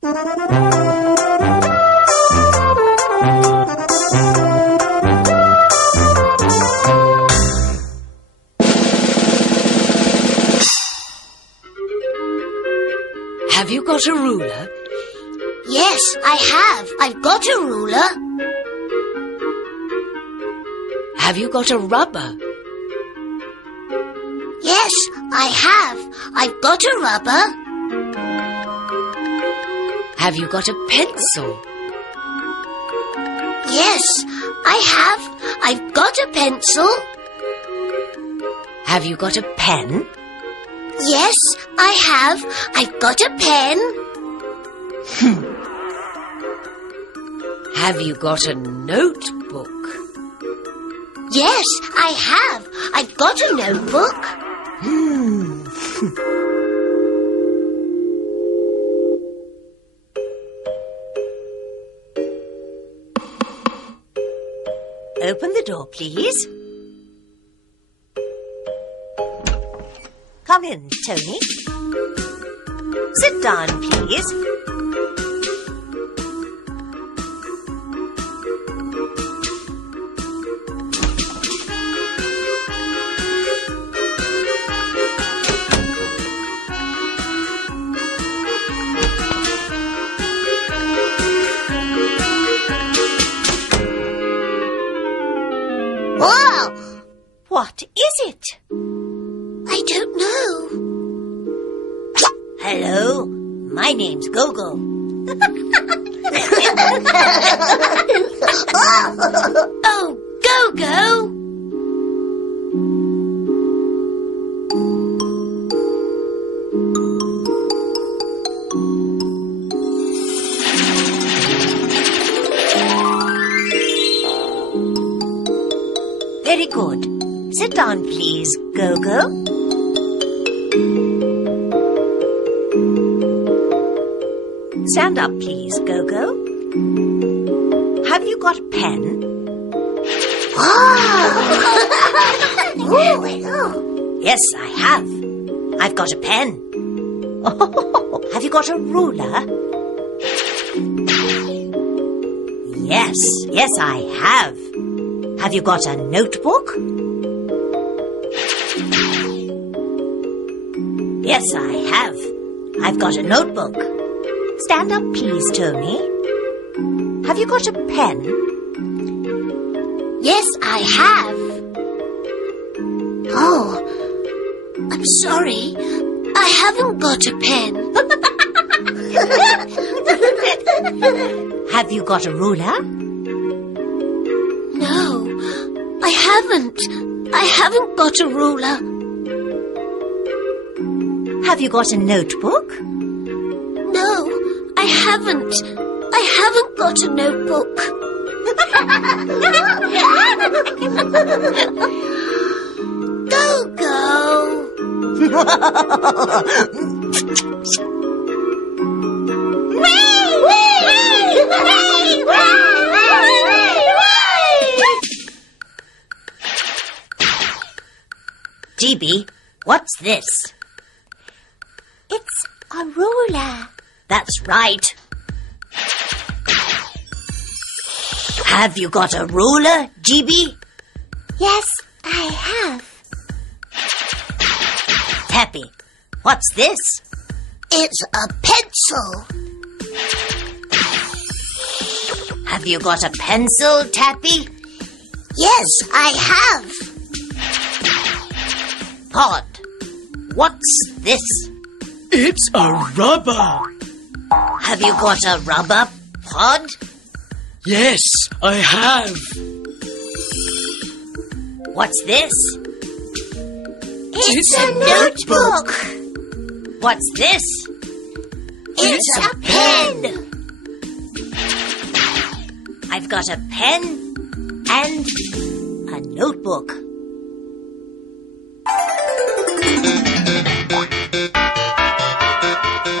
Have you got a ruler? Yes, I have. I've got a ruler. Have you got a rubber? Yes, I have. I've got a rubber. Have you got a pencil? Yes, I have. I've got a pencil. Have you got a pen? Yes, I have. I've got a pen. Have you got a notebook? Yes, I have. I've got a notebook. Open the door, please. Come in, Tony. Sit down, please. Wow! What is it? I don't know. Hello, my name's Gogo. Oh, Gogo! Very good. Sit down, please, Gogo. Stand up, please, Gogo. Have you got a pen? Yes, I have. I've got a pen. Have you got a ruler? Yes, I have. Have you got a notebook? Yes, I have. I've got a notebook. Stand up, please, Tony. Have you got a pen? Yes, I have. Oh, I'm sorry. I haven't got a pen. Have you got a ruler? No, I haven't. I haven't got a ruler. Have you got a notebook? No, I haven't. I haven't got a notebook. GB, what's this? It's a ruler. That's right. Have you got a ruler, GB? Yes, I have. Tappy, what's this? It's a pencil. Have you got a pencil, Tappy? Yes, I have. Pod, what's this? It's a rubber. Have you got a rubber, Pod? Yes, I have. What's this? It's a notebook. What's this? It's a pen. I've got a pen and a notebook.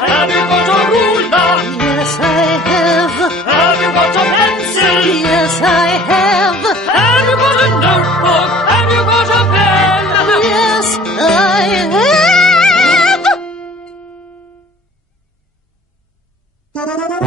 Have you got a ruler? Yes, I have. Have you got a pencil? Yes, I have. Have you got a notebook? Have you got a pen? Yes, I have. Da da da da.